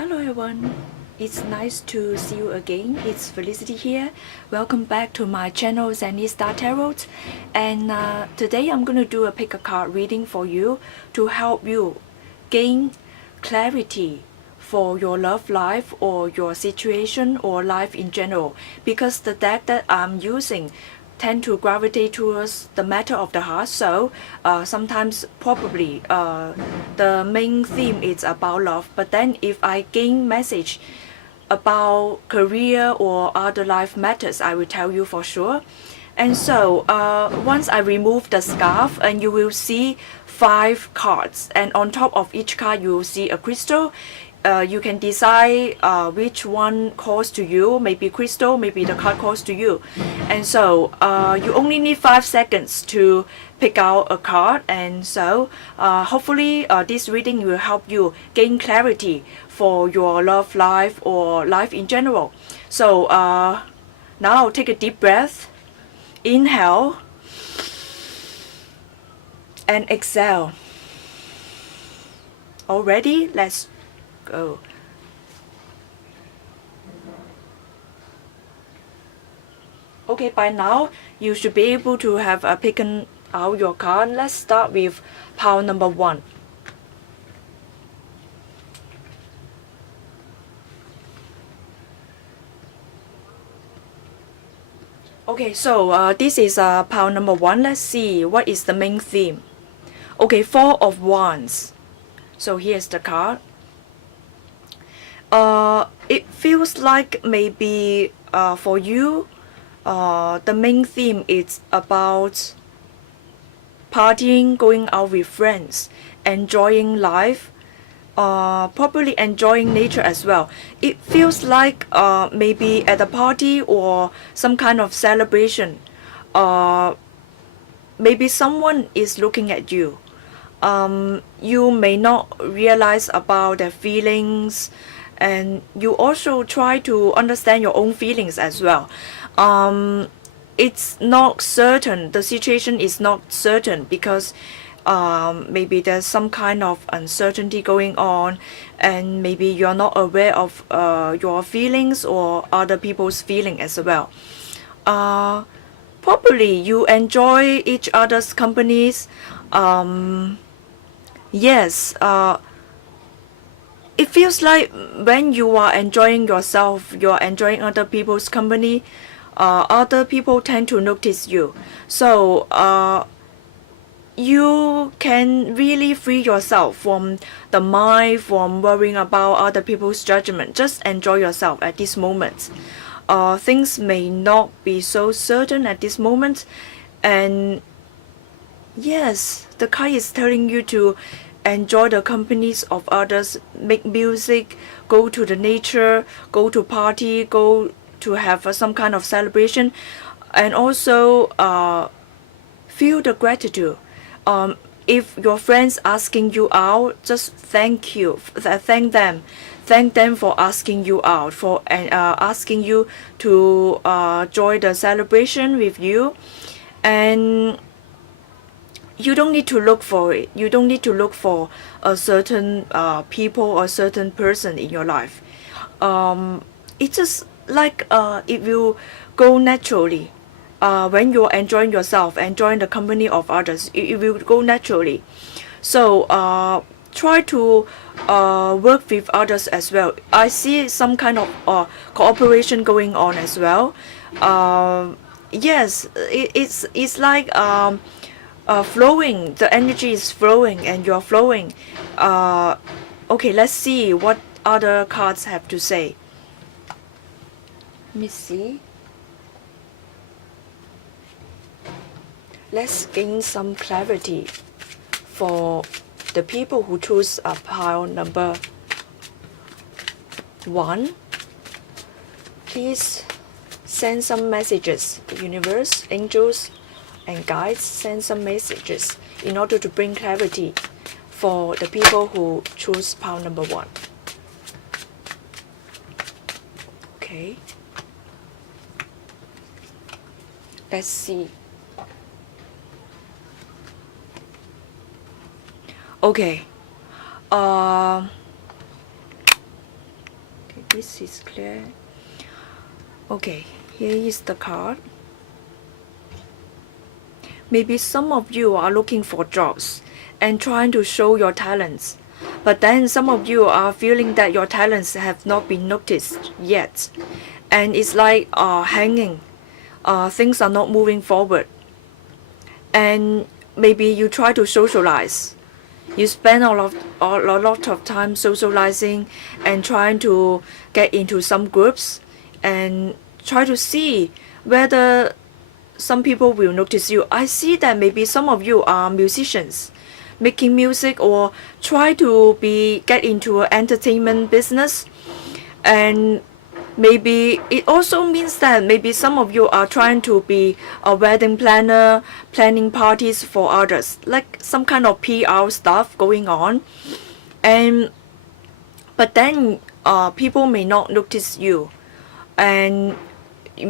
Hello everyone, it's nice to see you again. It's Felicity here. Welcome back to my channel Zenny Star Tarot. And today I'm going to do a pick a card reading for you to help you gain clarity for your love life or your situation or life in general, because the deck that I'm using tend to gravitate towards the matter of the heart. So sometimes probably the main theme is about love, but then if I gain message about career or other life matters, I will tell you for sure. And so once I remove the scarf, and you will see 5 cards, and on top of each card you will see a crystal. You can decide which one calls to you, maybe crystal, maybe the card calls to you. And so you only need 5 seconds to pick out a card. And so hopefully this reading will help you gain clarity for your love life or life in general. So now take a deep breath, inhale and exhale. All ready? Let's go. Okay, by now you should be able to have picked out your card. Let's start with pile number 1. Okay, so this is pile number 1. Let's see what is the main theme. Okay, 4 of Wands. So here's the card. It feels like maybe for you the main theme is about partying, going out with friends, enjoying life, probably enjoying nature as well. It feels like maybe at a party or some kind of celebration, maybe someone is looking at you. You may not realize about their feelings, and you also try to understand your own feelings as well. It's not certain, the situation is not certain, because maybe there's some kind of uncertainty going on, and maybe you're not aware of your feelings or other people's feeling as well. Probably you enjoy each other's companies. Yes, it feels like when you are enjoying yourself, you're enjoying other people's company, other people tend to notice you. So you can really free yourself from the mind, from worrying about other people's judgment. Just enjoy yourself at this moment. Things may not be so certain at this moment, and yes, the card is telling you to enjoy the companies of others, make music, go to the nature, go to party, go to have some kind of celebration, and also feel the gratitude. If your friends asking you out, just thank them for asking you out, for asking you to join the celebration with you. And you don't need to look for it. You don't need to look for a certain people or certain person in your life. It's just like it will go naturally. When you're enjoying yourself, enjoying the company of others, it will go naturally. So try to work with others as well. I see some kind of cooperation going on as well. Yes, it's like flowing. The energy is flowing and you're flowing. Okay, let's see what other cards have to say. Let me see. Let's gain some clarity for the people who choose a pile number 1. Please send some messages. The universe, angels, and guides, send some messages in order to bring clarity for the people who choose pile number 1. Okay. Let's see. Okay. this is clear. Okay, here is the card. Maybe some of you are looking for jobs and trying to show your talents, but then some of you are feeling that your talents have not been noticed yet, and it's like hanging. Things are not moving forward, and maybe you try to socialize. You spend a lot of time socializing and trying to get into some groups and try to see whether some people will notice you. I see that maybe some of you are musicians, making music or try to get into an entertainment business, and maybe it also means that maybe some of you are trying to be a wedding planner, planning parties for others, like some kind of PR stuff going on. But then people may not notice you, and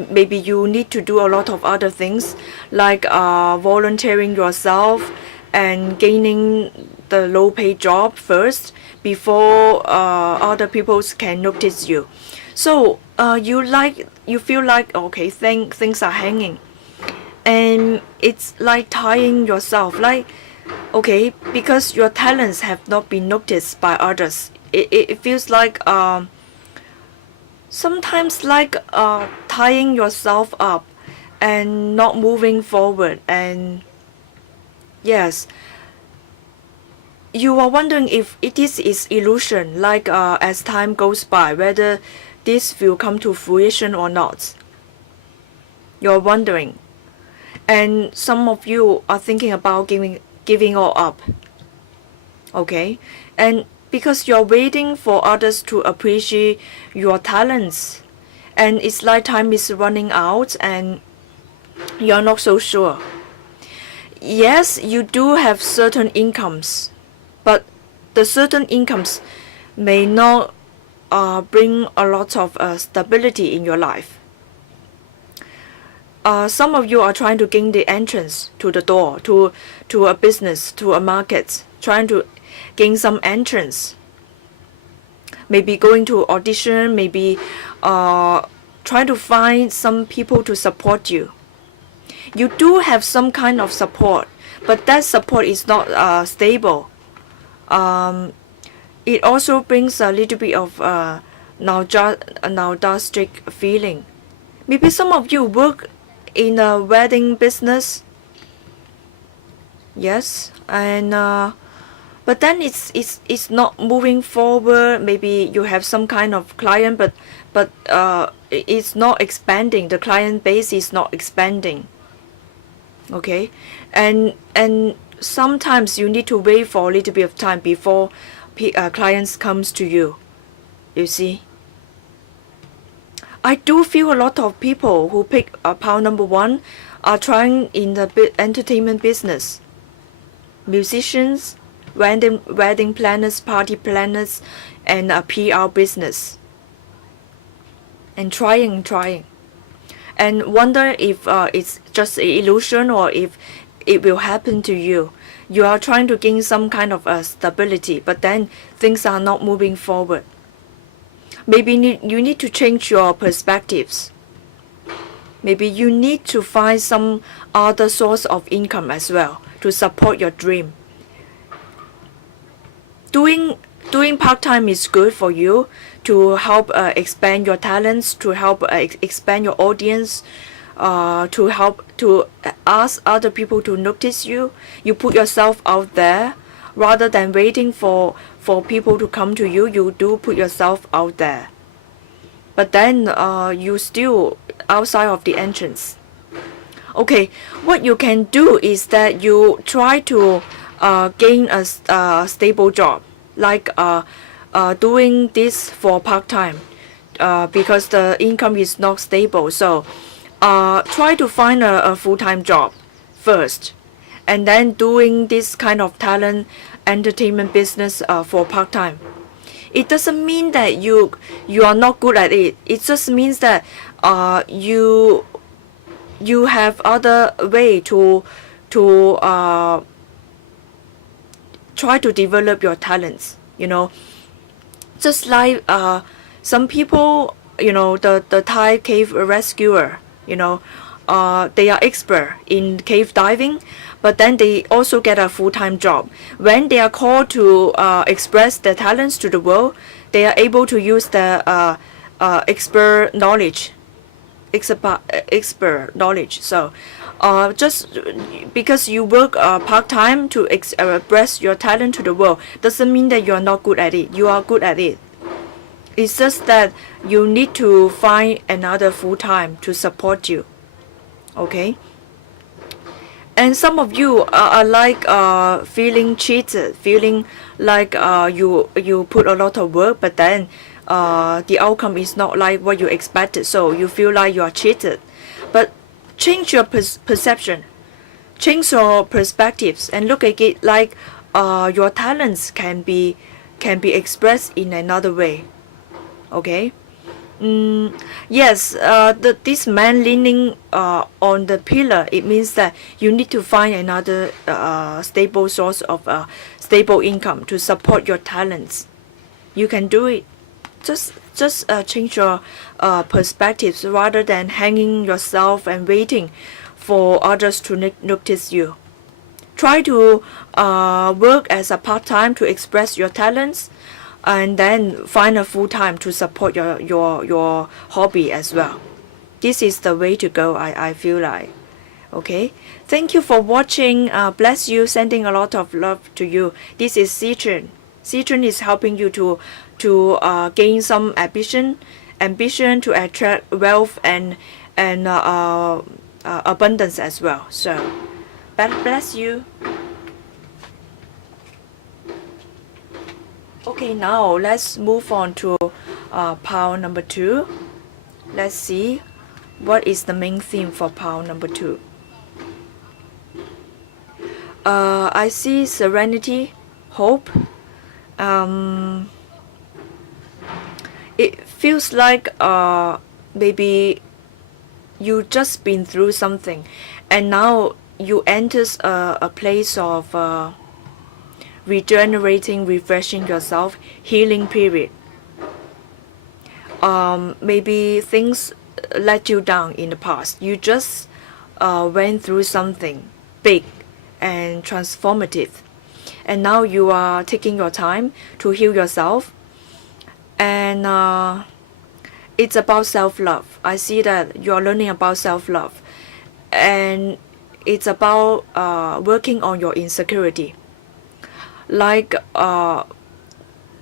maybe you need to do a lot of other things like volunteering yourself and gaining the low paid job first before other people can notice you. So you feel like okay, things are hanging, and it's like tying yourself, like okay, because your talents have not been noticed by others. It feels like sometimes like tying yourself up and not moving forward. And yes, you are wondering if it is illusion, like as time goes by, whether this will come to fruition or not. You're wondering, and some of you are thinking about giving all up. Okay, and because you're waiting for others to appreciate your talents, and it's like time is running out and you're not so sure. Yes, you do have certain incomes, but the certain incomes may not bring a lot of stability in your life. Some of you are trying to gain the entrance to the door, to a business, to a market, trying to gain some entrance. Maybe going to audition, maybe trying to find some people to support you. You do have some kind of support, but that support is not stable. It also brings a little bit of nostalgic feeling. Maybe some of you work in a wedding business. Yes, and but then it's not moving forward. Maybe you have some kind of client, but it's not expanding. The client base is not expanding. Okay, and sometimes you need to wait for a little bit of time before clients comes to you. You see, I do feel a lot of people who pick pile number 1 are trying in the entertainment business. Musicians, wedding planners, party planners, and a PR business. And trying. And wonder if it's just an illusion or if it will happen to you. You are trying to gain some kind of stability, but then things are not moving forward. Maybe you need to change your perspectives. Maybe you need to find some other source of income as well to support your dream. Doing part-time is good for you to help expand your talents, to help expand your audience, to help to ask other people to notice you. You put yourself out there rather than waiting for people to come to you. You do put yourself out there, but then you still outside of the entrance. Okay, what you can do is that you try to gain a stable job, like doing this for part-time, because the income is not stable. So try to find a full-time job first, and then doing this kind of talent entertainment business for part-time. It doesn't mean that you are not good at it. It just means that you have other way to try to develop your talents. Just like Some people, the Thai cave rescuer, they are expert in cave diving, but then they also get a full-time job. When they are called to express their talents to the world, they are able to use their expert knowledge. So just because you work part-time to express your talent to the world doesn't mean that you are not good at it. You are good at it. It's just that you need to find another full-time to support you. Okay? And some of you are like feeling cheated, feeling like you put a lot of work, but then the outcome is not like what you expected, so you feel like you are cheated. But change your perception, change your perspectives, and look at it like your talents can be expressed in another way. Okay? Yes, this man leaning on the pillar, it means that you need to find another stable source of stable income to support your talents. You can do it. Just change your perspectives rather than hanging yourself and waiting for others to notice you. Try to work as a part-time to express your talents, and then find a full-time to support your hobby as well. This is the way to go, I feel like. Okay, thank you for watching. Bless you, sending a lot of love to you. This is Citron. Citron is helping you to gain some ambition to attract wealth and abundance as well. So bless you. Okay, now let's move on to pile number 2. Let's see what is the main theme for pile number 2. I see serenity, hope. It feels like maybe you just been through something, and now you enters a place of regenerating, refreshing yourself, healing period. Maybe things let you down in the past. You just went through something big and transformative, and now you are taking your time to heal yourself. And it's about self-love. I see that you are learning about self-love, and it's about working on your insecurity. Like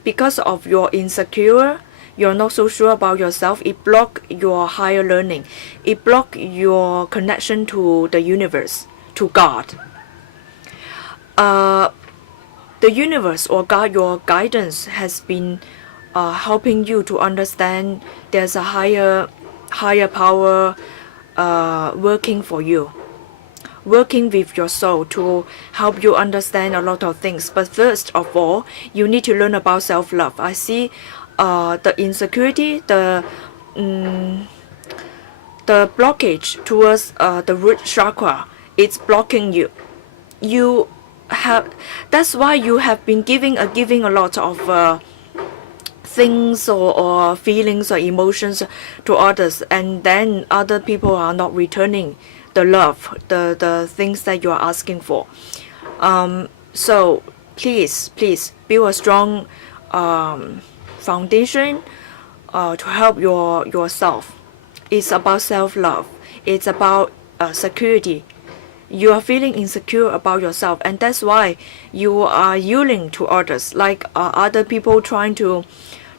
because of your insecure, you're not so sure about yourself. It block your higher learning. It block your connection to the universe, to God. The universe or God, your guidance, has been helping you to understand there's a higher power working for you, working with your soul to help you understand a lot of things. But first of all, you need to learn about self-love. I see the insecurity, the blockage towards the root chakra. It's blocking you. That's why you have been giving a lot of things or feelings or emotions to others, and then other people are not returning the love, the things that you are asking for. So please build a strong foundation to help yourself. It's about self-love. It's about security. You are feeling insecure about yourself, and that's why you are yielding to others, like other people trying to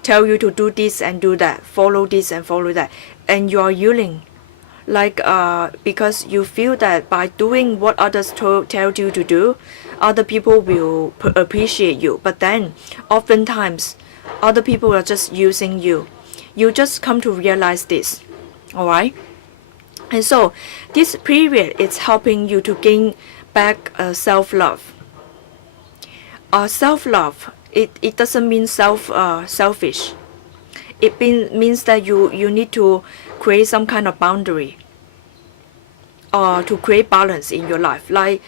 tell you to do this and do that, follow this and follow that, and you are yielding, like because you feel that by doing what others tell you to do, other people will appreciate you. But then oftentimes other people are just using you. You just come to realize this. All right. And so this period is helping you to gain back self-love. Self-love, it doesn't mean selfish. It means that you need to create some kind of boundary to create balance in your life, like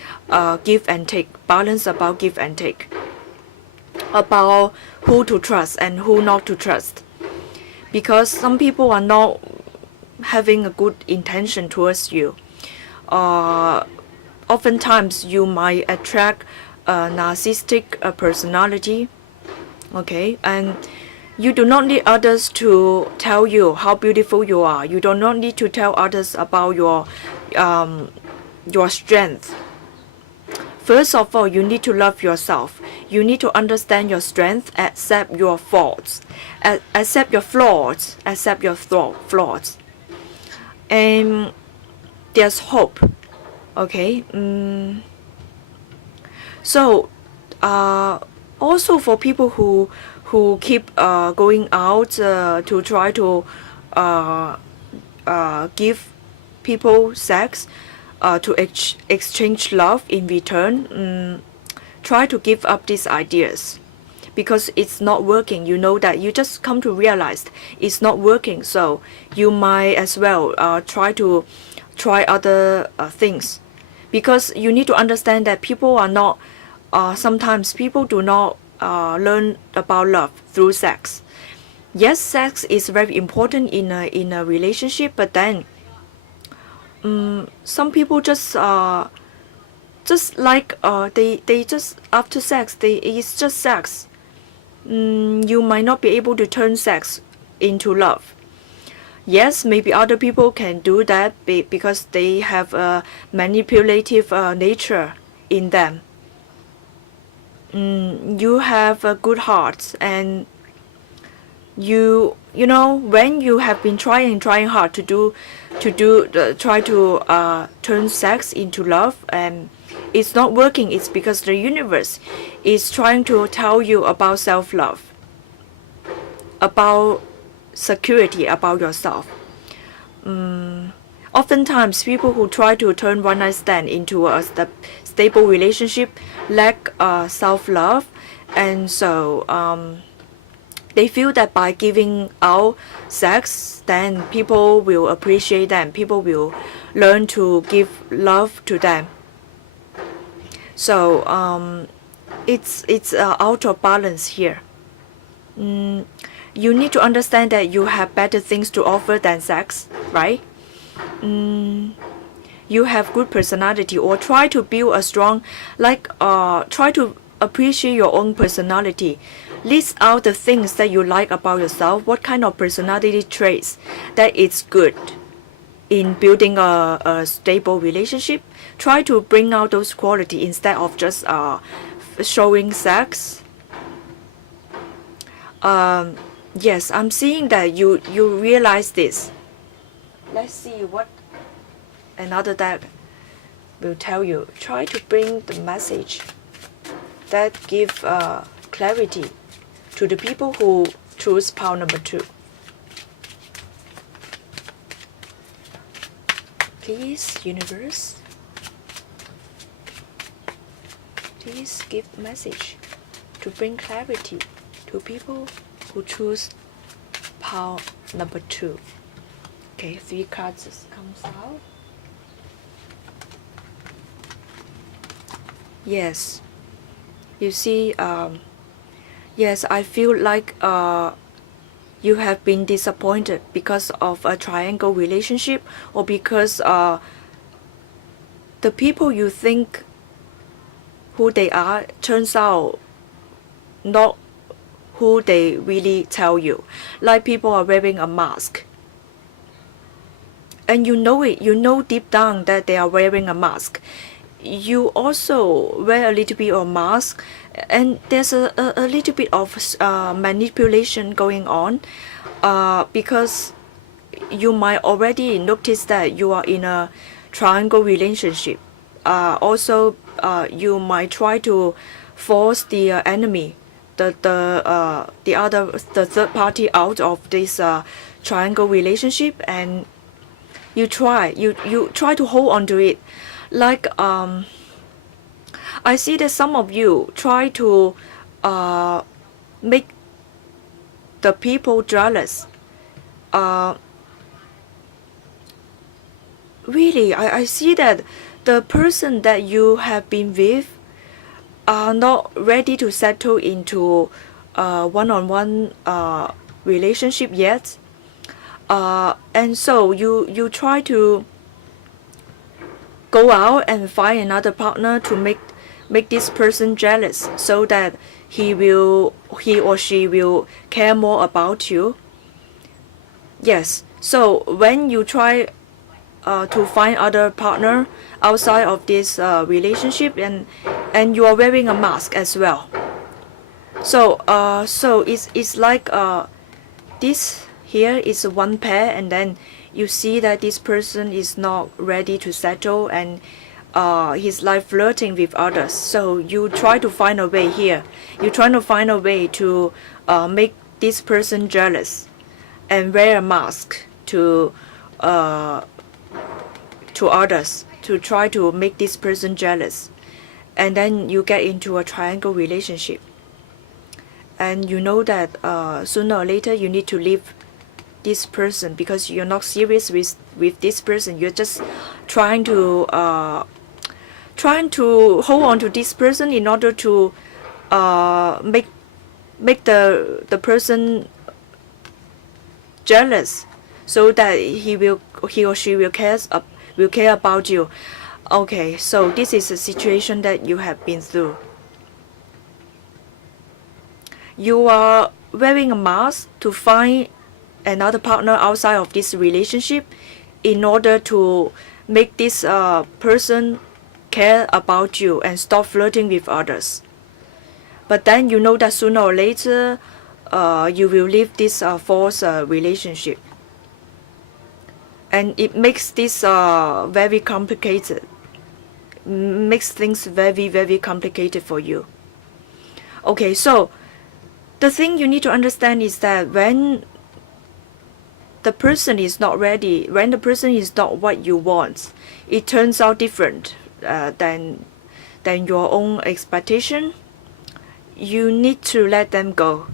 give and take, balance about give and take, about who to trust and who not to trust. because some people are not having a good intention towards you. Oftentimes you might attract a narcissistic personality, okay, and you do not need others to tell you how beautiful you are. You do not need to tell others about your strength. First of all, you need to love yourself. You need to understand your strength, accept your faults, accept your flaws, accept your flaws. And there's hope, okay? So, also for people who keep going out to try to give people sex, to exchange love in return, try to give up these ideas, because it's not working. You know that, you just come to realize it's not working, so you might as well try other things, because you need to understand that people are not sometimes people do not learn about love through sex. Yes, sex is very important in a relationship, but then some people just like they just after sex, it's just sex. You might not be able to turn sex into love. Yes, maybe other people can do that because they have a manipulative nature in them. You have a good heart, and you know, when you have been trying hard to try to turn sex into love, and it's not working, it's because the universe is trying to tell you about self-love, about security, about yourself. Oftentimes people who try to turn one night stand into a stable relationship lack self-love, and so they feel that by giving out sex, then people will appreciate them, people will learn to give love to them. So it's out of balance here. You need to understand that you have better things to offer than sex, right? You have good personality, or try to build a strong, try to appreciate your own personality. List out the things that you like about yourself, what kind of personality traits that is good in building a stable relationship. Try to bring out those qualities instead of just showing sex. Yes, I'm seeing that you realize this. Let's see what another deck will tell you. Try to bring the message that give clarity to the people who choose pile number 2. Please, universe, please give message to bring clarity to people who choose pile number 2. Okay, 3 cards comes out. Yes, you see, yes, I feel like you have been disappointed because of a triangle relationship, or because the people you think who they are turns out not who they really tell you. Like people are wearing a mask, and you know it, you know deep down that they are wearing a mask. You also wear a little bit of mask, and there's a little bit of manipulation going on, because you might already notice that you are in a triangle relationship. Also, you might try to force the enemy, the third party out of this triangle relationship, and you try to hold on to it. Like I see that some of you try to make the people jealous. Really, I see that the person that you have been with are not ready to settle into one-on-one relationship yet. And so you try to go out and find another partner to make this person jealous, so that he or she will care more about you. Yes, so when you try to find other partner outside of this relationship, and you are wearing a mask as well. So it's like this here is one pair, and then you see that this person is not ready to settle, and he's like flirting with others. So you try to find a way here. You try to find a way to make this person jealous, and wear a mask to others to try to make this person jealous, and then you get into a triangle relationship. And you know that sooner or later you need to leave this person, because you're not serious with this person. You're just trying to hold on to this person in order to make the person jealous, so that he or she will care about you. Okay, so this is a situation that you have been through. You are wearing a mask to find another partner outside of this relationship in order to make this person care about you and stop flirting with others. But then you know that sooner or later you will leave this false relationship, and it makes this very complicated, makes things very, very complicated for you. Okay, so the thing you need to understand is that when the person is not ready, when the person is not what you want, it turns out different than your own expectation. You need to let them go.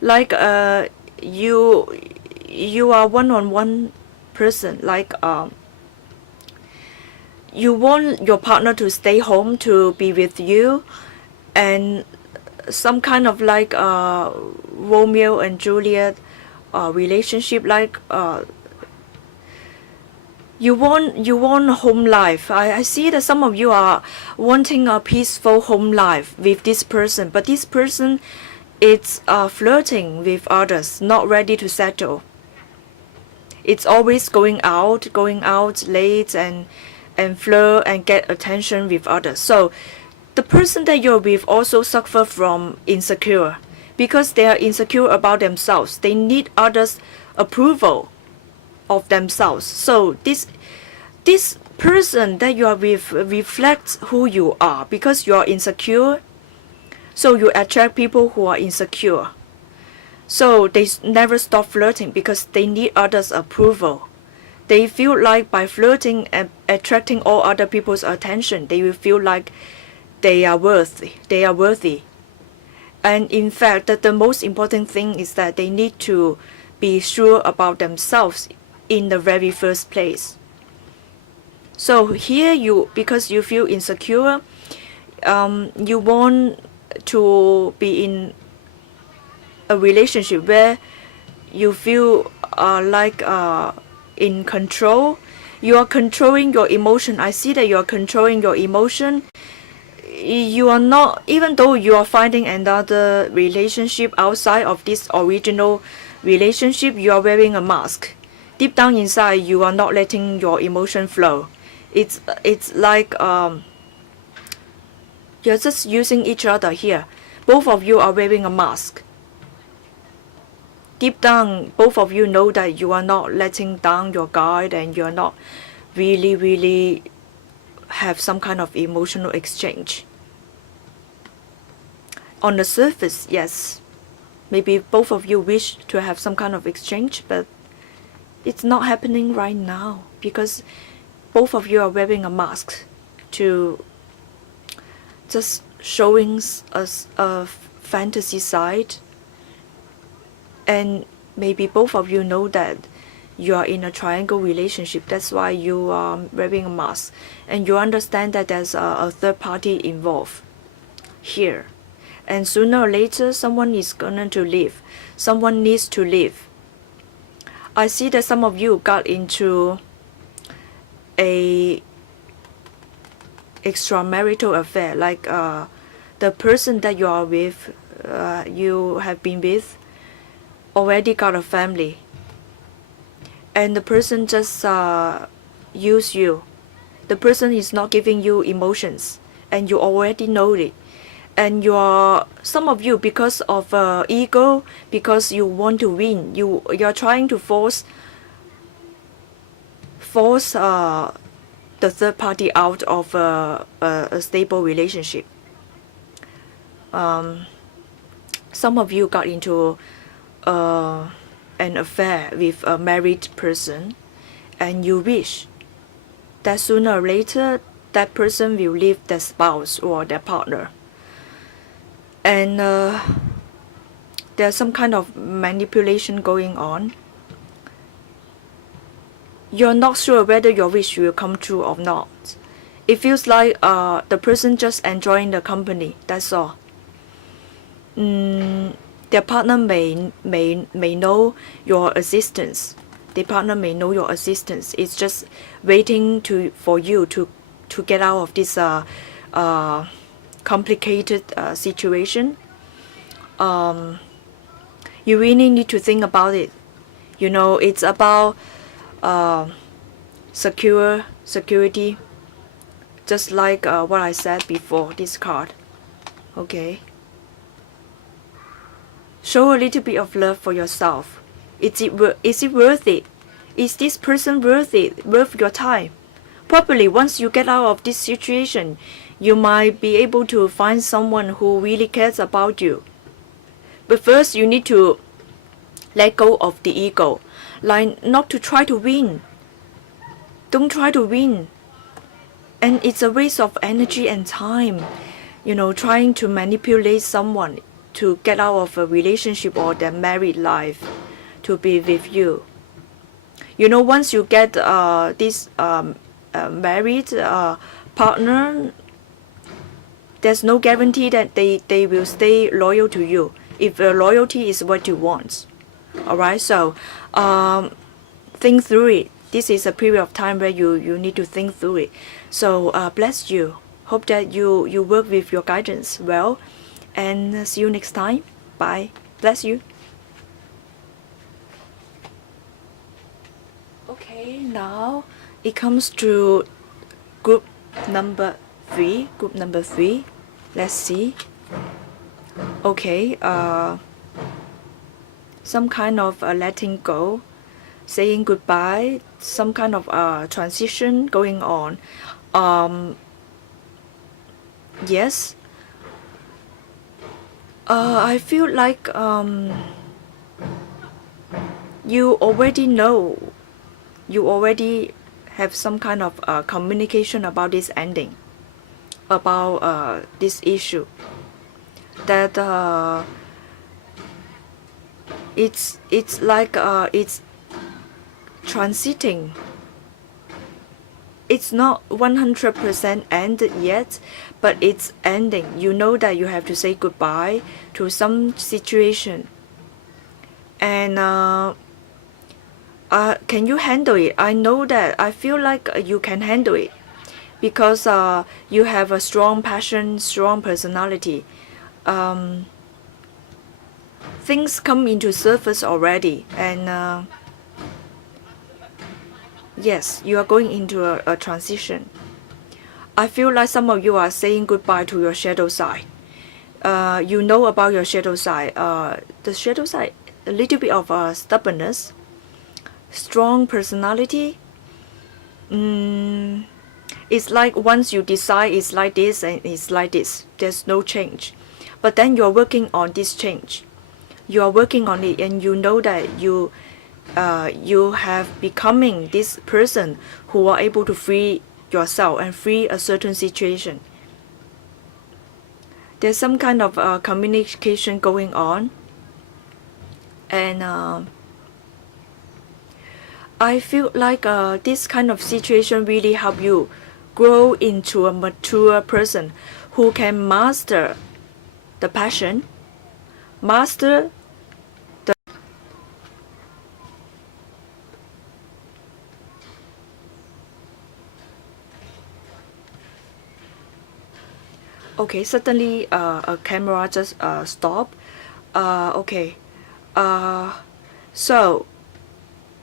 Like you are one-on-one person. Like you want your partner to stay home to be with you, and some kind of like Romeo and Juliet relationship. Like you want a home life. I see that some of you are wanting a peaceful home life with this person, but this person is flirting with others, not ready to settle. It's always going out late and flirt and get attention with others. So the person that you're with also suffer from insecure, because they are insecure about themselves. They need others' approval of themselves. So this person that you are with reflects who you are, because you are insecure. So you attract people who are insecure. So they never stop flirting because they need others' approval. They feel like by flirting and attracting all other people's attention, they will feel like they are worthy. And in fact, that the most important thing is that they need to be sure about themselves in the very first place. So here because you feel insecure, you want to be in a relationship where you feel like in control. You are controlling your emotion. I see that you are controlling your emotion. You are not, even though you are finding another relationship outside of this original relationship, you are wearing a mask. Deep down inside, you are not letting your emotion flow. It's like you're just using each other here. Both of you are wearing a mask. Deep down, both of you know that you are not letting down your guard, and you are not really have some kind of emotional exchange. On the surface, yes, maybe both of you wish to have some kind of exchange, but it's not happening right now because both of you are wearing a mask to just showing us a fantasy side. And maybe both of you know that you are in a triangle relationship. That's why you are wearing a mask, and you understand that there's a third party involved here, and sooner or later someone is going to leave. Someone needs to leave. I see that some of you got into a extramarital affair, like the person that you are with, you have been with, already got a family, and the person just use you. The person is not giving you emotions, and you already know it. And some of you, because of ego, because you want to win, you're trying to force the third party out of a stable relationship. Some of you got into an affair with a married person, and you wish that sooner or later that person will leave their spouse or their partner. And there's some kind of manipulation going on. You're not sure whether your wish will come true or not. It feels like the person just enjoying the company, that's all. Their partner may know your existence. The partner may know your existence. It's just waiting for you to get out of this complicated situation. You really need to think about it. You know, it's about security, just like what I said before, this card. Okay. Show a little bit of love for yourself. Is it worth it? Is this person worth it? Worth your time? Probably once you get out of this situation, you might be able to find someone who really cares about you. But first, you need to let go of the ego, like not to try to win. Don't try to win. And it's a waste of energy and time, you know, trying to manipulate someone to get out of a relationship or their married life to be with you. You know, once you get this married partner, there's no guarantee that they will stay loyal to you if loyalty is what you want. Alright, so think through it. This is a period of time where you need to think through it. So bless you. Hope that you work with your guidance well. And see you next time. Bye. Bless you. Okay, now it comes to group number 3. Group number 3. Let's see. Okay, some kind of letting go, saying goodbye, some kind of transition going on. Yes. I feel like you already know, you already have some kind of communication about this ending, about this issue, that it's like it's transiting. It's not 100% ended yet, but it's ending. You know that you have to say goodbye to some situation. And can you handle it? I know that I feel like you can handle it because you have a strong passion, strong personality. Things come into surface already, and yes, you are going into a transition. I feel like some of you are saying goodbye to your shadow side. You know about your shadow side. The shadow side, a little bit of stubbornness, strong personality. It's like once you decide it's like this and it's like this, there's no change. But then you're working on this change. You are working on it, and you know that you have becoming this person who are able to free yourself and free a certain situation. There's some kind of communication going on, and I feel like this kind of situation really help you grow into a mature person who can master the passion, master Okay, suddenly a camera just stop. Okay. So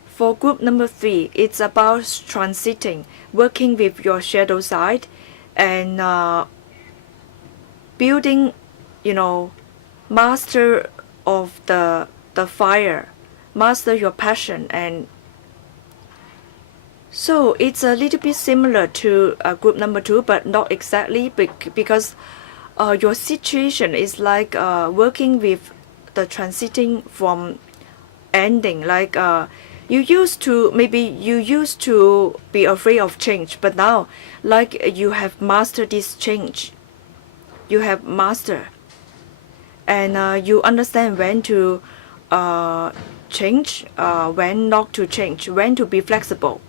for group number 3, it's about transiting, working with your shadow side, and building, master of the fire, master your passion. And so it's a little bit similar to group number 2, but not exactly, because your situation is like working with the transiting from ending. Like you used to be afraid of change, but now like you have mastered this change. You have mastered, and you understand when to change, when not to change, when to be flexible,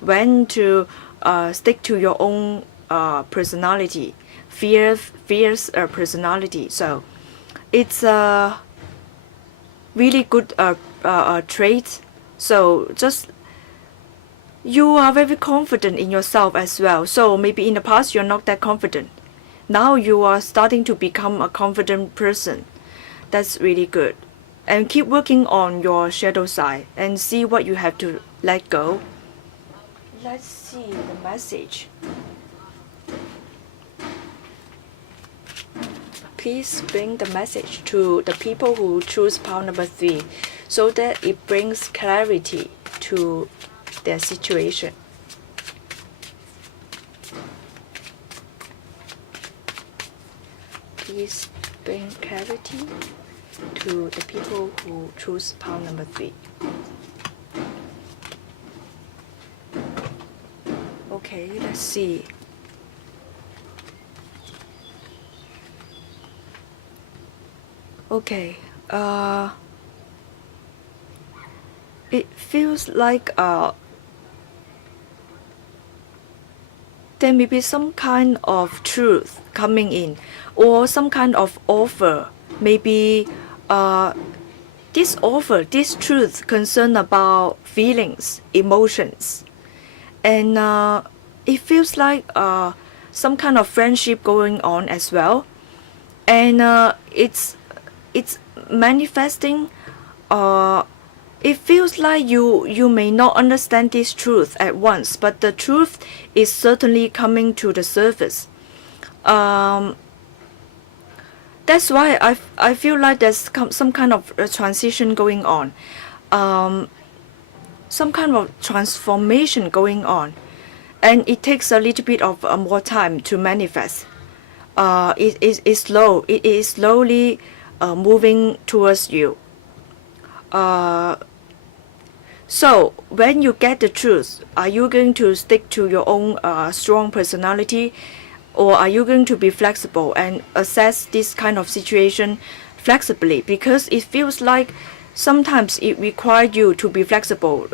when to stick to your own personality, fierce personality. So it's a really good trait. So just you are very confident in yourself as well. So maybe in the past you're not that confident. Now you are starting to become a confident person. That's really good. And keep working on your shadow side and see what you have to let go. Let's see the message. Please bring the message to the people who choose pile number 3 so that it brings clarity to their situation. Please bring clarity to the people who choose pile number 3. Okay, let's see. Okay, it feels like there may be some kind of truth coming in, or some kind of offer. Maybe this offer, this truth concern about feelings, emotions, and it feels like some kind of friendship going on as well, and it's manifesting. It feels like you may not understand this truth at once, but the truth is certainly coming to the surface. That's why I feel like there's some kind of transition going on, some kind of transformation going on, and it takes a little bit of more time to manifest. It is slow. It is slowly moving towards you. So when you get the truth, are you going to stick to your own strong personality, or are you going to be flexible and assess this kind of situation flexibly? Because it feels like sometimes it requires you to be flexible.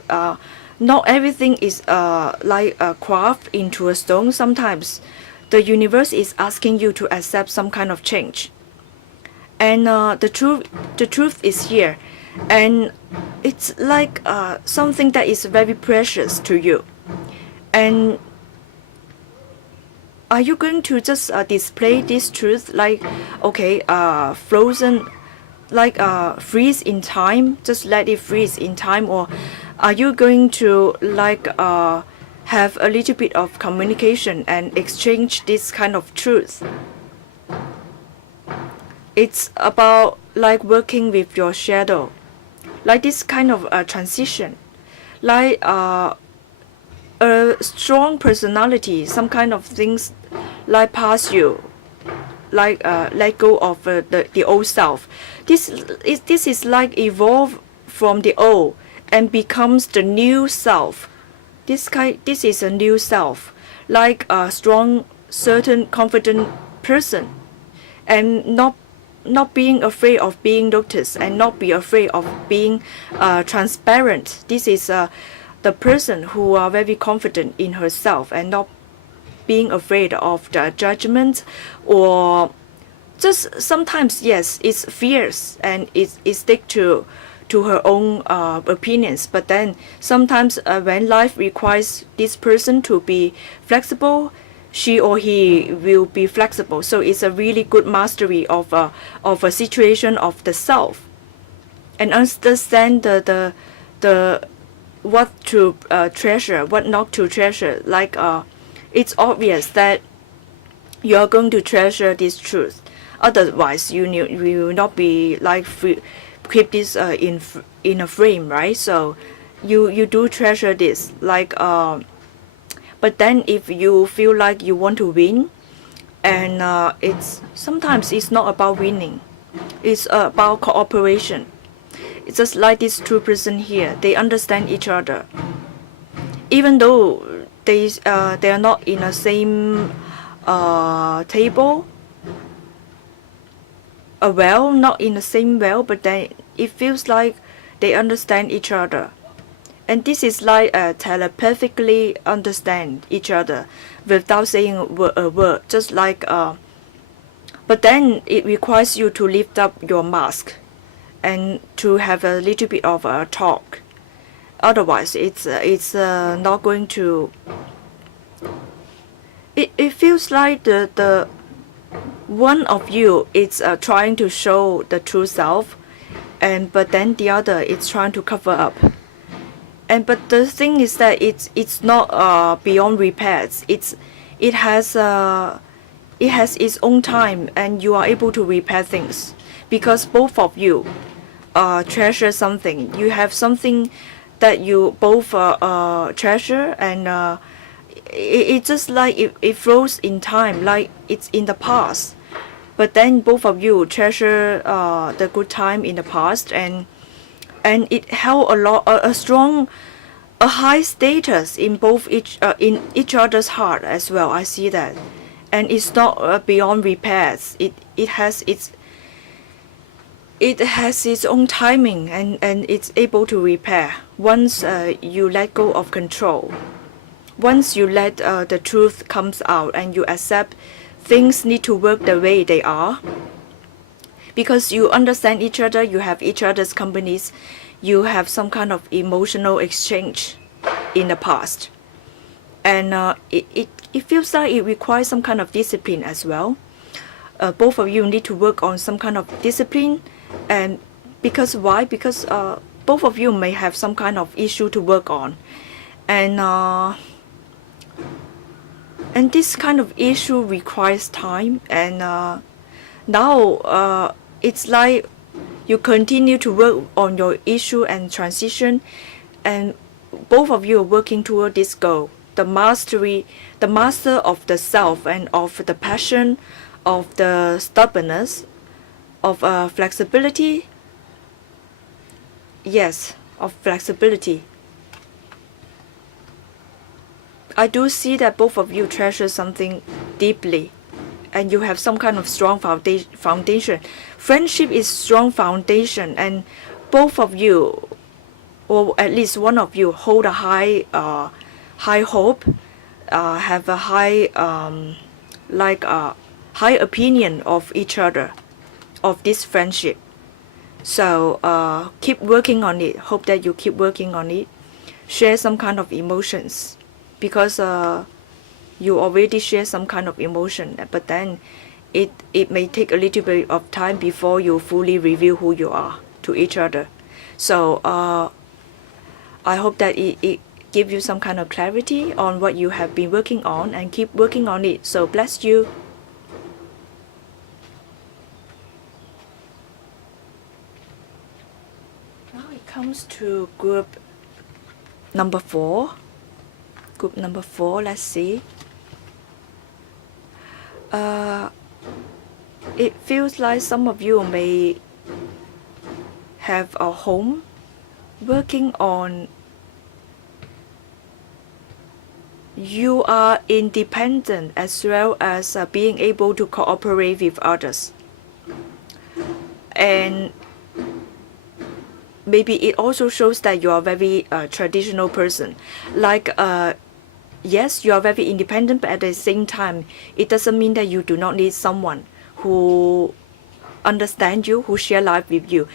Not everything is like carved into a stone. Sometimes the universe is asking you to accept some kind of change. And the truth is here, and it's like something that is very precious to you. And are you going to just display this truth like, okay, frozen, like freeze in time, just let it freeze in time? Or are you going to like have a little bit of communication and exchange this kind of truth? It's about like working with your shadow, like this kind of transition, like a strong personality, some kind of things like pass you, like let go of the old self. This is like evolve from the old and becomes the new self. This is a new self, like a strong, certain, confident person, and not being afraid of being noticed, and not be afraid of being transparent. This is the person who are very confident in herself and not being afraid of the judgment, or just sometimes, yes, it's fierce and it stick to her own opinions. But then sometimes when life requires this person to be flexible, she or he will be flexible. So it's a really good mastery of a situation of the self, and understand the what to treasure, what not to treasure. Like it's obvious that you are going to treasure this truth. Otherwise, you will not be like keep this in a frame, right? So you do treasure this, like but then if you feel like you want to win, and it's sometimes it's not about winning, it's about cooperation. It's just like this two person here, they understand each other, even though they are not in the same table, well, not in the same well, but then it feels like they understand each other. And this is like telepathically understand each other without saying a word, just like but then it requires you to lift up your mask and to have a little bit of a talk. Otherwise it's not going to, it feels like the one of you is trying to show the true self, and but then the other is trying to cover up. And but the thing is that it's not beyond repairs. It has its own time, and you are able to repair things because both of you treasure something. You have something that you both treasure, and it's just like it flows in time, like it's in the past. But then both of you treasure the good time in the past, and it held a high status in both in each other's heart as well. I see that, and it's not beyond repairs. It has its own timing, and it's able to repair once you let go of control. Once you let the truth comes out and you accept things need to work the way they are, because you understand each other, you have each other's companies, you have some kind of emotional exchange in the past, and it feels like it requires some kind of discipline as well. Both of you need to work on some kind of discipline, and because why? Because both of you may have some kind of issue to work on, and this kind of issue requires time, and now it's like you continue to work on your issue and transition, and both of you are working toward this goal, the master of the self and of the passion, of the stubbornness, of flexibility. Yes, of flexibility. I do see that both of you treasure something deeply, and you have some kind of strong foundation. Friendship is strong foundation, and both of you, or at least one of you, hold a high hope, have a high opinion of each other, of this friendship. So keep working on it. Hope that you keep working on it. Share some kind of emotions, because you already share some kind of emotion, but then it may take a little bit of time before you fully reveal who you are to each other. So I hope that it give you some kind of clarity on what you have been working on, and keep working on it. So bless you. Now it comes to group number 4. Group number 4, let's see. It feels like some of you may have a home, working on you are independent as well as being able to cooperate with others, and maybe it also shows that you are a very traditional person, like yes, you are very independent, but at the same time it doesn't mean that you do not need someone who understand you, who share life with you.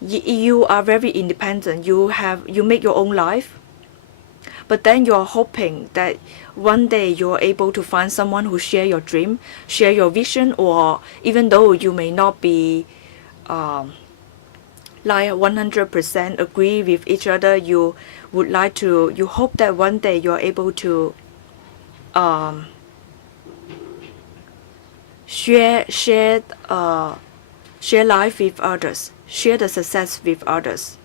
You are very independent, you make your own life, but then you're hoping that one day you're able to find someone who share your dream, share your vision, or even though you may not be like 100% agree with each other, you hope that one day you're able to share life with others, share the success with others.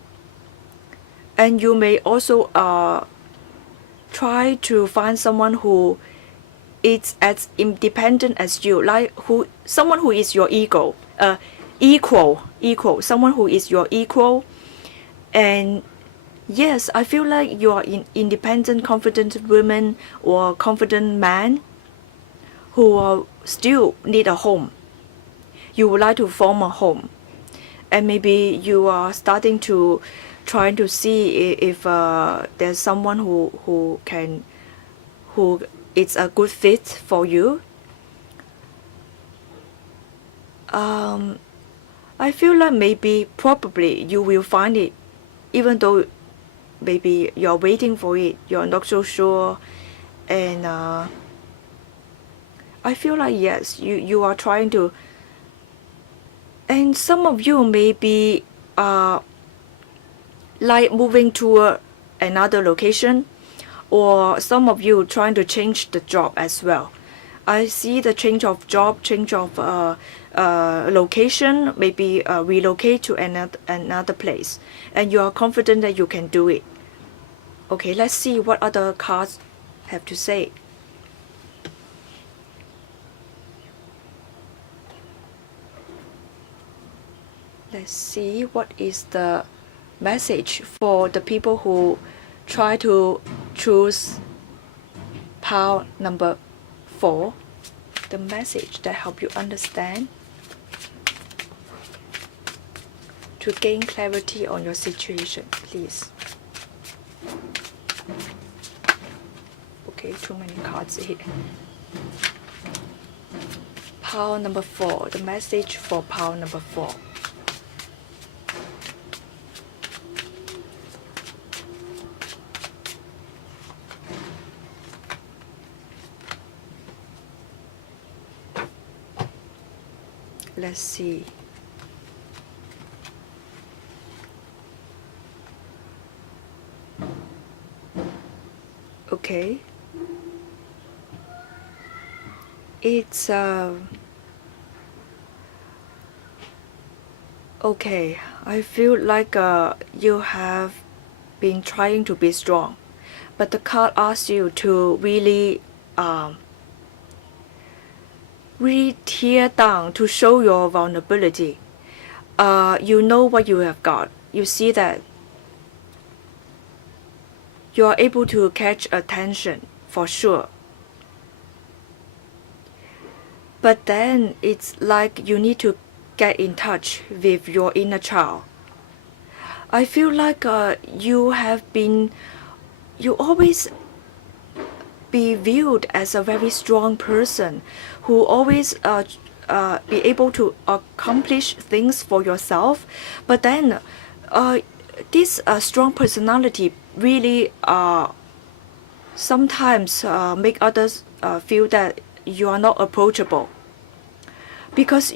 And you may also try to find someone who is as independent as you, like someone who is your equal, someone who is your equal. And yes, I feel like you are an independent, confident woman or confident man who still need a home. You would like to form a home, and maybe you are starting to trying to see if there's someone who it's a good fit for you. I feel like probably you will find it, even though maybe you're waiting for it, you're not so sure. And I feel like yes, you are trying to. And some of you may be like moving to another location, or some of you trying to change the job as well. I see the change of job, change of location, maybe relocate to another place, and you are confident that you can do it. Okay, let's see what other cards have to say. Let's see what is the message for the people who try to choose pile number 4. The message that help you understand, to gain clarity on your situation, please. Okay, too many cards here. Pile number 4. The message for pile number 4. Let's see. Okay. It's okay. I feel like you have been trying to be strong, but the card asks you to really tear down, to show your vulnerability. You know what you have got. You see that you are able to catch attention for sure. But then it's like you need to get in touch with your inner child. I feel like you always be viewed as a very strong person who always be able to accomplish things for yourself. But then this strong personality really sometimes make others feel that you are not approachable, because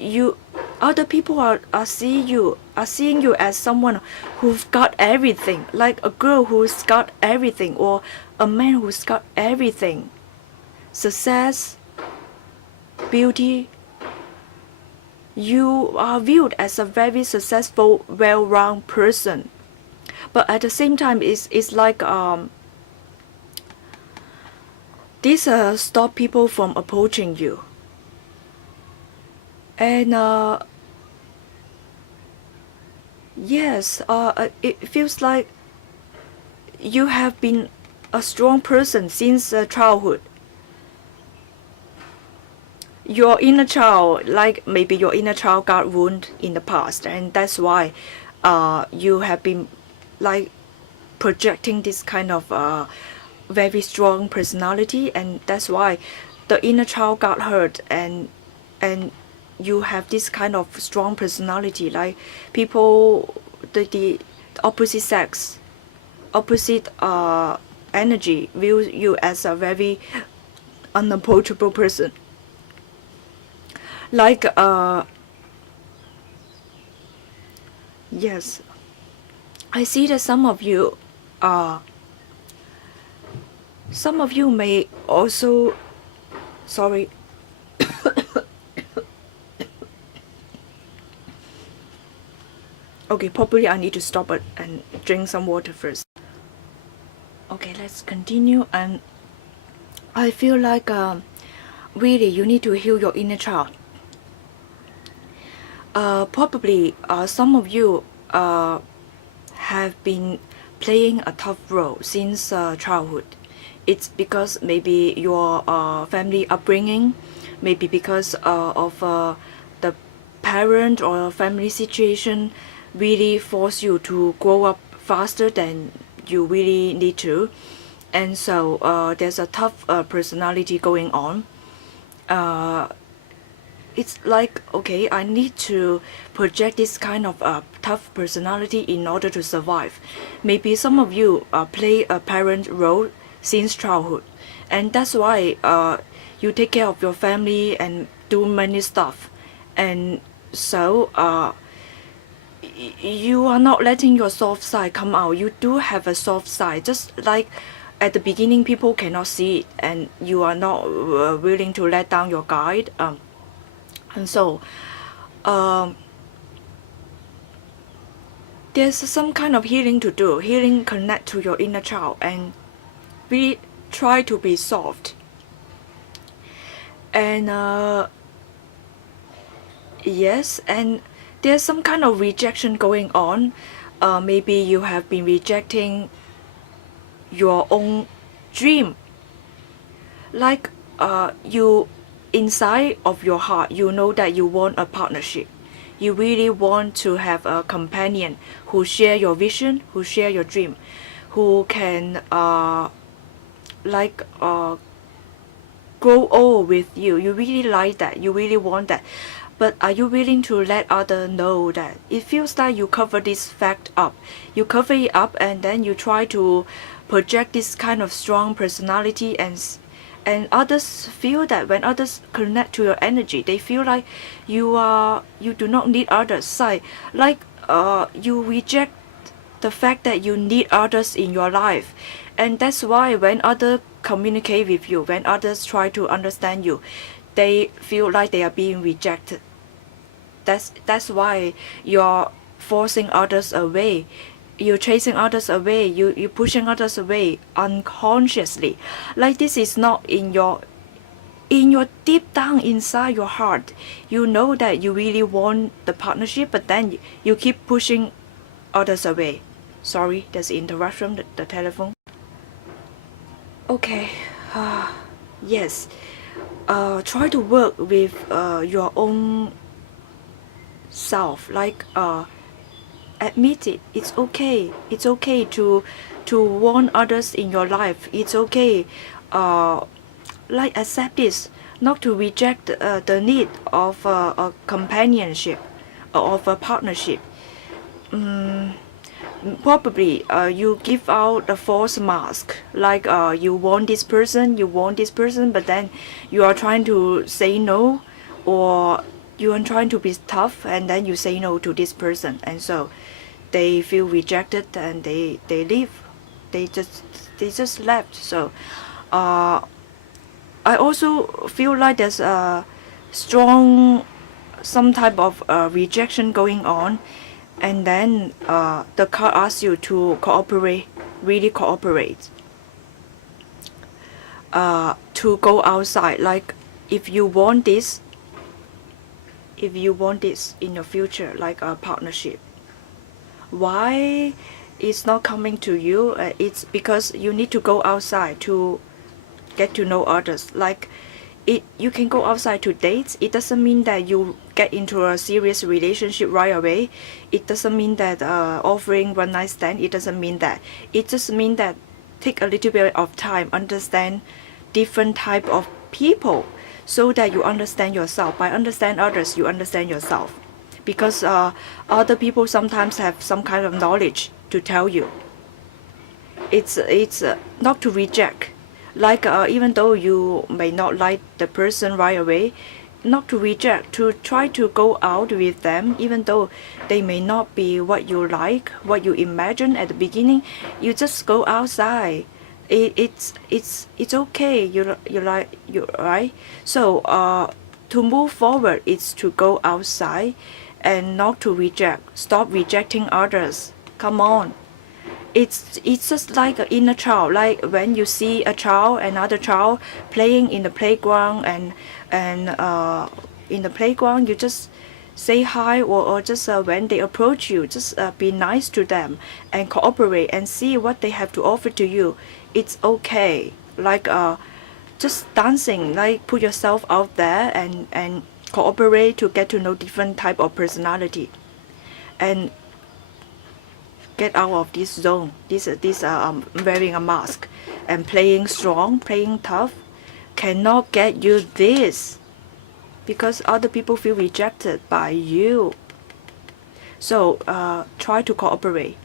other people are seeing you as someone who's got everything, like a girl who's got everything, or a man who's got everything: success, beauty. You are viewed as a very successful, well-rounded person, but at the same time it's like this stop people from approaching you. And yes, it feels like you have been a strong person since childhood. Your inner child, like maybe your inner child got wounded in the past, and that's why you have been like projecting this kind of very strong personality, and that's why the inner child got hurt, and you have this kind of strong personality, like people, the opposite sex, opposite energy views you as a very unapproachable person. Like yes, I see that some of you may also, sorry, okay, probably I need to stop it and drink some water first. Okay, let's continue. And I feel like really you need to heal your inner child. Probably some of you have been playing a tough role since childhood. It's because maybe your family upbringing, maybe because of the parent or family situation really force you to grow up faster than you really need to. And so there's a tough personality going on. It's like, okay, I need to project this kind of tough personality in order to survive. Maybe some of you play a parent role since childhood, and that's why you take care of your family and do many stuff. And so you are not letting your soft side come out. You do have a soft side, just like at the beginning people cannot see it, and you are not willing to let down your guard. And so there's some kind of healing to do. Healing connect to your inner child and we try to be soft. And yes, and there's some kind of rejection going on. Maybe you have been rejecting your own dream. Like you, inside of your heart, you know that you want a partnership. You really want to have a companion who share your vision, who share your dream, who can grow old with you. You really like that. You really want that. But are you willing to let others know that it feels like you cover this fact up? You cover it up and then you try to project this kind of strong personality, and others feel that when others connect to your energy, they feel like you do not need others. Like you reject the fact that you need others in your life. And that's why when others communicate with you, when others try to understand you, they feel like they are being rejected. That's why you're forcing others away. You're chasing others away. You're pushing others away unconsciously. Like this is not in your deep down inside your heart. You know that you really want the partnership, but then you keep pushing others away. Sorry, there's an interruption, the telephone. Okay, yes. Try to work with your own self. Like admit it. It's okay. It's okay to want others in your life. It's okay. Like accept this. Not to reject the need of a companionship or of a partnership. Probably you give out a false mask, like you want this person, but then you are trying to say no, or you are trying to be tough and then you say no to this person, and so they feel rejected and they leave. They just left. So I also feel like there's a strong some type of rejection going on. And then the card asks you to cooperate, really cooperate, to go outside. Like if you want this in your future, like a partnership, why it's not coming to you? It's because you need to go outside to get to know others. Like you can go outside to date. It doesn't mean that you get into a serious relationship right away. It doesn't mean that offering one night stand. It doesn't mean that. It just means that take a little bit of time, understand different type of people, so that you understand yourself. By understand others, you understand yourself, because other people sometimes have some kind of knowledge to tell you. it's not to reject. Like even though you may not like the person right away, not to reject, to try to go out with them, even though they may not be what you like, what you imagine at the beginning. You just go outside. It's okay. You like you right. So to move forward, it's to go outside, and not to reject. Stop rejecting others. Come on. It's just like an inner child, like when you see a child, another child playing in the playground, and in the playground you just say hi, or just when they approach you, just be nice to them and cooperate and see what they have to offer to you. It's okay. Like just dancing, like put yourself out there and cooperate to get to know different type of personality, and get out of this zone. This wearing a mask and playing strong, playing tough cannot get you this, because other people feel rejected by you. So try to cooperate.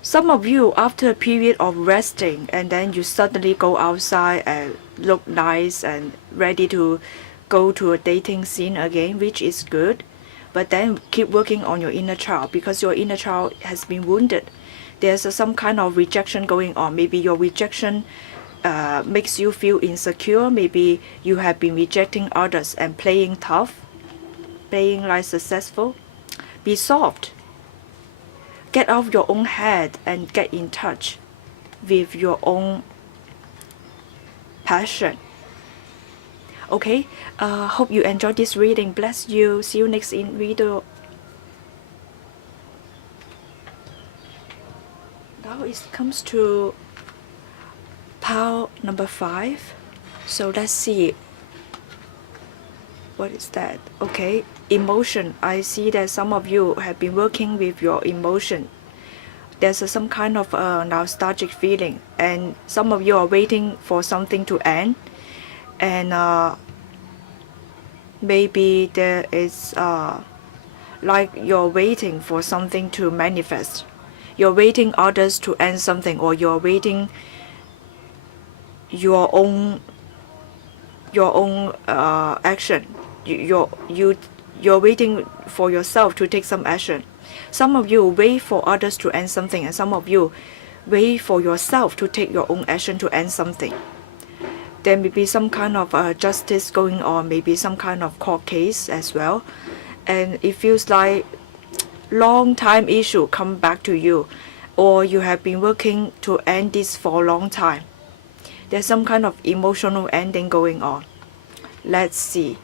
Some of you, after a period of resting, and then you suddenly go outside and look nice and ready to go to a dating scene again, which is good. But then keep working on your inner child, because your inner child has been wounded. There's some kind of rejection going on. Maybe your rejection makes you feel insecure. Maybe you have been rejecting others and playing tough, playing like successful. Be soft. Get out of your own head and get in touch with your own passion. Okay, hope you enjoyed this reading. Bless you. See you next in video. Now it comes to pile number 5. So let's see. What is that? Okay, emotion. I see that some of you have been working with your emotion. There's some kind of nostalgic feeling, and some of you are waiting for something to end. And maybe there is like you're waiting for something to manifest. You're waiting others to end something, or you're waiting your own action. You're waiting for yourself to take some action. Some of you wait for others to end something, and some of you wait for yourself to take your own action to end something. There may be some kind of justice going on, maybe some kind of court case as well, and it feels like long time issue come back to you, or you have been working to end this for a long time. There's some kind of emotional ending going on. Let's see.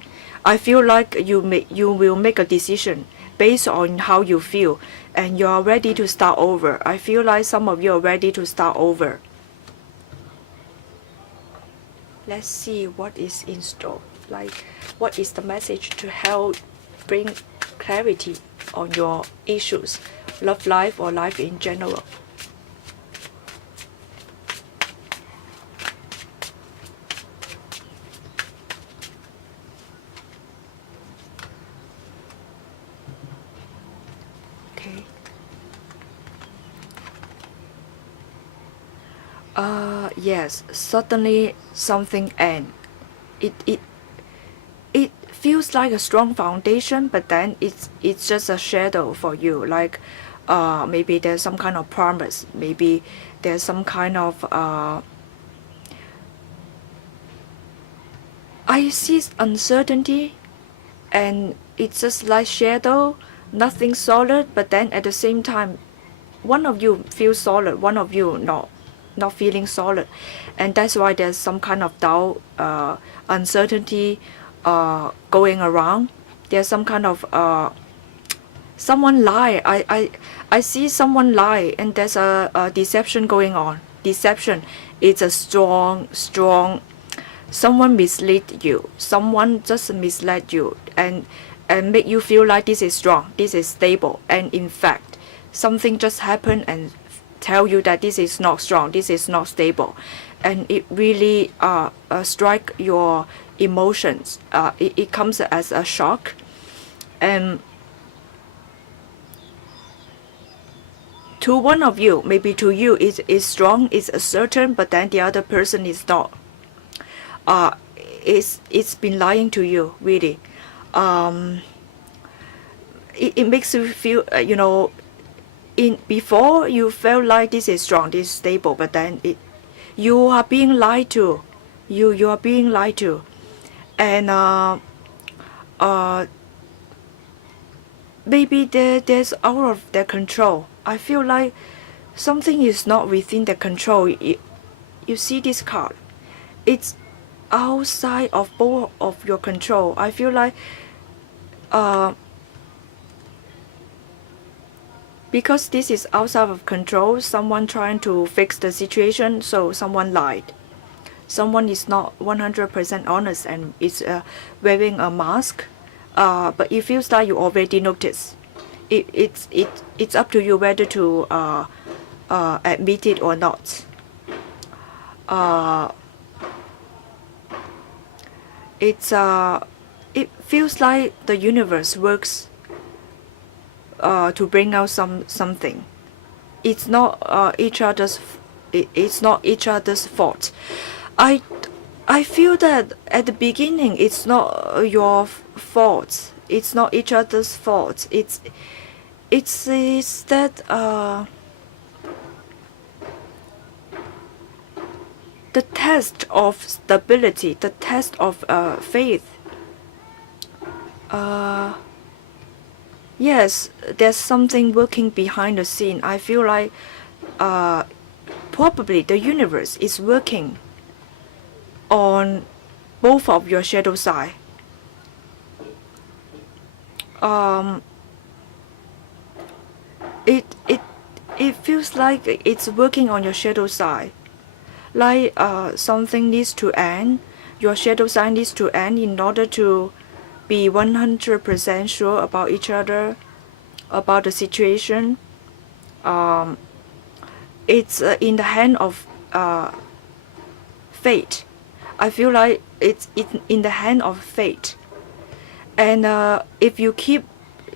I feel like you will make a decision based on how you feel, and you are ready to start over. I feel like some of you are ready to start over. Let's see what is in store. Like, what is the message to help bring clarity on your issues, love life or life in general. Okay. Yes, certainly something end. It feels like a strong foundation, but then it's just a shadow for you. Like maybe there's some kind of promise, maybe there's some kind of I see uncertainty, and it's just like shadow, nothing solid. But then at the same time, one of you feels solid, one of you not feeling solid, and that's why there's some kind of doubt, uncertainty going around. There's some kind of someone lie. I see someone lie, and there's a deception going on. Deception is a strong. Someone misled you. Someone just misled you and make you feel like this is strong, this is stable, and in fact something just happened and tell you that this is not strong, this is not stable, and it really strike your emotions. It comes as a shock, and to one of you, maybe to you is strong, is certain, but then the other person is not. It's been lying to you, really. It makes you feel, before you felt like this is strong, this is stable, but then you are being lied to. You are being lied to, and maybe there's out of their control. I feel like something is not within their control. You see this card, it's outside of both of your control. I feel like because this is outside of control, someone trying to fix the situation, so someone lied. Someone is not 100% honest and is wearing a mask, but it feels like you already noticed. It's up to you whether to admit it or not. It feels like the universe works to bring out something. It's not each other's. It's not each other's fault. I feel that at the beginning it's not your fault. It's not each other's fault. It's that the test of stability, the test of faith. Yes, there's something working behind the scene. I feel like probably the universe is working on both of your shadow side. It feels like it's working on your shadow side. Like something needs to end. Your shadow side needs to end in order to be 100% sure about each other, about the situation. It's in the hand of fate. I feel like it's in the hand of fate. And if you keep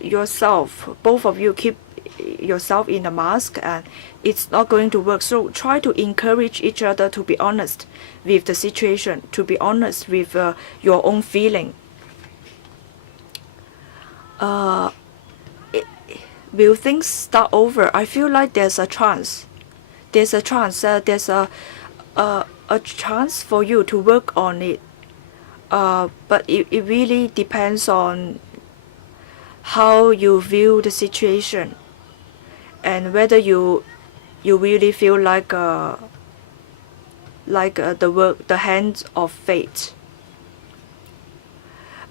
yourself, both of you keep yourself in a mask, and it's not going to work. So try to encourage each other to be honest with the situation, to be honest with your own feeling. Will things start over? I feel like there's a chance. There's a chance. There's a chance for you to work on it. But it really depends on how you view the situation, and whether you really feel like the hands of fate.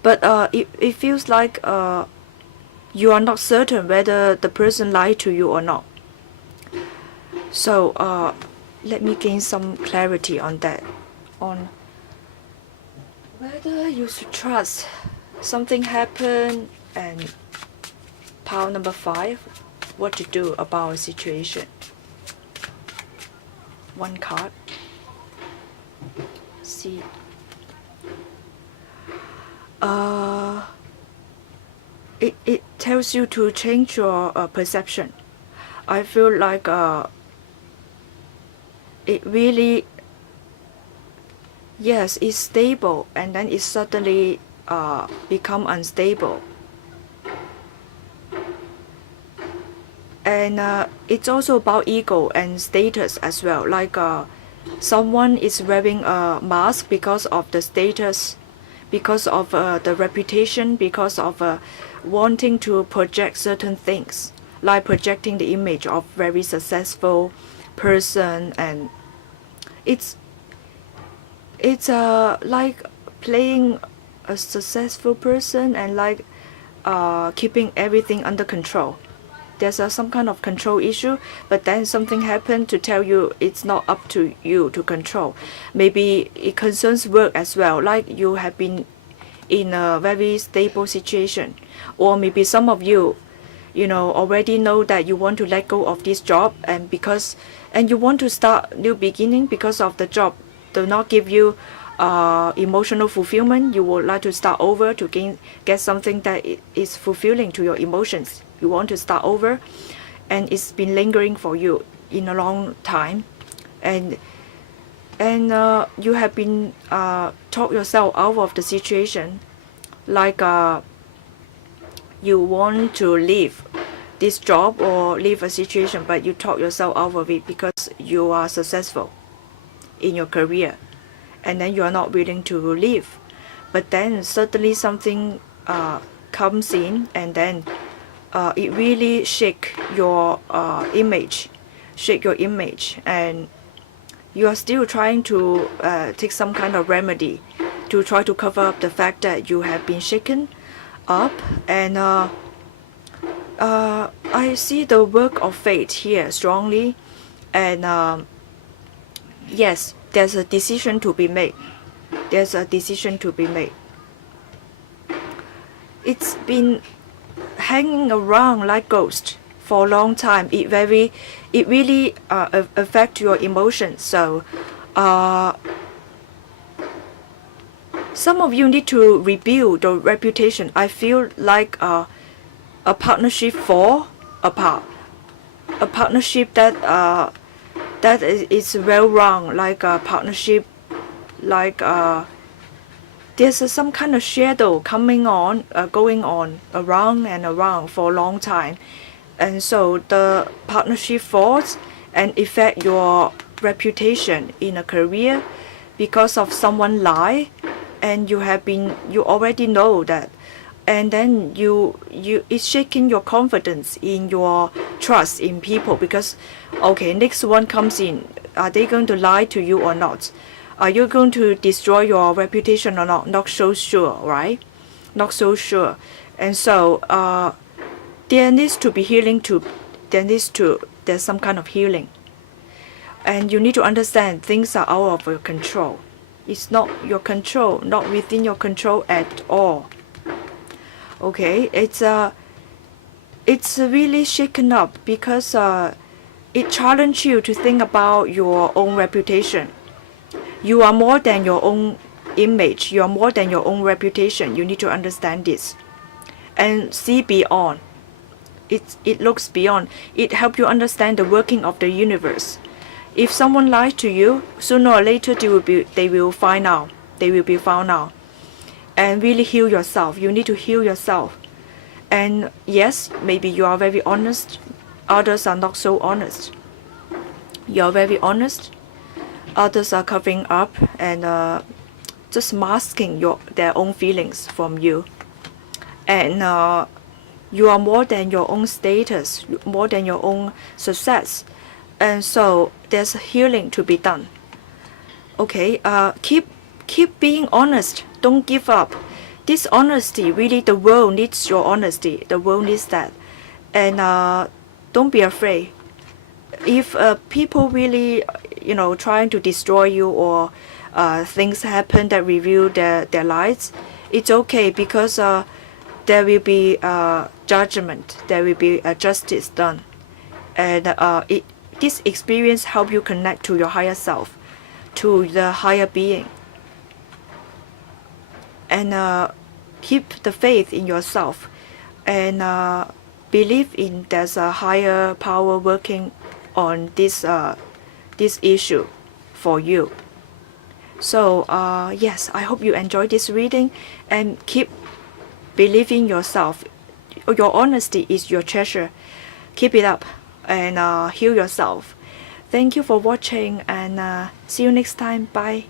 But it feels like you are not certain whether the person lied to you or not. So let me gain some clarity on that, on whether you should trust something happened, and pile number 5, what to do about a situation. One card. See. It tells you to change your perception. I feel like it really, yes, it's stable, and then it suddenly become unstable. And it's also about ego and status as well. Like someone is wearing a mask because of the status, because of the reputation, because of wanting to project certain things, like projecting the image of very successful person. And it's like playing a successful person and like keeping everything under control. There's some kind of control issue, but then something happened to tell you it's not up to you to control. Maybe it concerns work as well, like you have been in a very stable situation, or maybe some of you already know that you want to let go of this job, and you want to start new beginning because of the job do not give you emotional fulfillment. You would like to start over to get something that is fulfilling to your emotions. You want to start over, and it's been lingering for you in a long time, and you have been talk yourself out of the situation, like you want to leave this job or leave a situation, but you talk yourself out of it because you are successful in your career, and then you are not willing to leave. But then suddenly something comes in, and then it really shake your image, and you are still trying to take some kind of remedy to try to cover up the fact that you have been shaken up. And I see the work of fate here strongly, and yes, there's a decision to be made. It's been hanging around like ghost for a long time. It really affect your emotions. So some of you need to rebuild the reputation. I feel like a partnership fall apart, a partnership that is well wrong, like a partnership, like there's some kind of shadow coming on, going on around and around for a long time, and so the partnership falls and affect your reputation in a career because of someone lie, and you already know that, and then it's shaking your confidence in your trust in people, because okay, next one comes in, are they going to lie to you or not? Are you going to destroy your reputation or not? Not so sure, right? Not so sure. And so there needs to be healing too. There's some kind of healing. And you need to understand things are out of your control. It's not your control, not within your control at all. Okay, it's really shaken up because it challenges you to think about your own reputation. You are more than your own image. You are more than your own reputation. You need to understand this and see beyond. It looks beyond. It helps you understand the working of the universe. If someone lies to you, sooner or later they will be found out. And really heal yourself. You need to heal yourself. And yes, maybe you are very honest. Others are not so honest. You are very honest. Others are covering up and just masking their own feelings from you. And you are more than your own status, more than your own success. And so there's healing to be done. Okay, keep being honest. Don't give up. This honesty, really, the world needs your honesty. The world needs that. And don't be afraid. If people really, trying to destroy you, or things happen that reveal their lies, it's okay, because there will be judgment. There will be justice done. And this experience help you connect to your higher self, to the higher being. And keep the faith in yourself, and believe in there's a higher power working on this issue for you. So yes, I hope you enjoyed this reading, and keep believing yourself. Your honesty is your treasure. Keep it up, and heal yourself. Thank you for watching, and see you next time. Bye.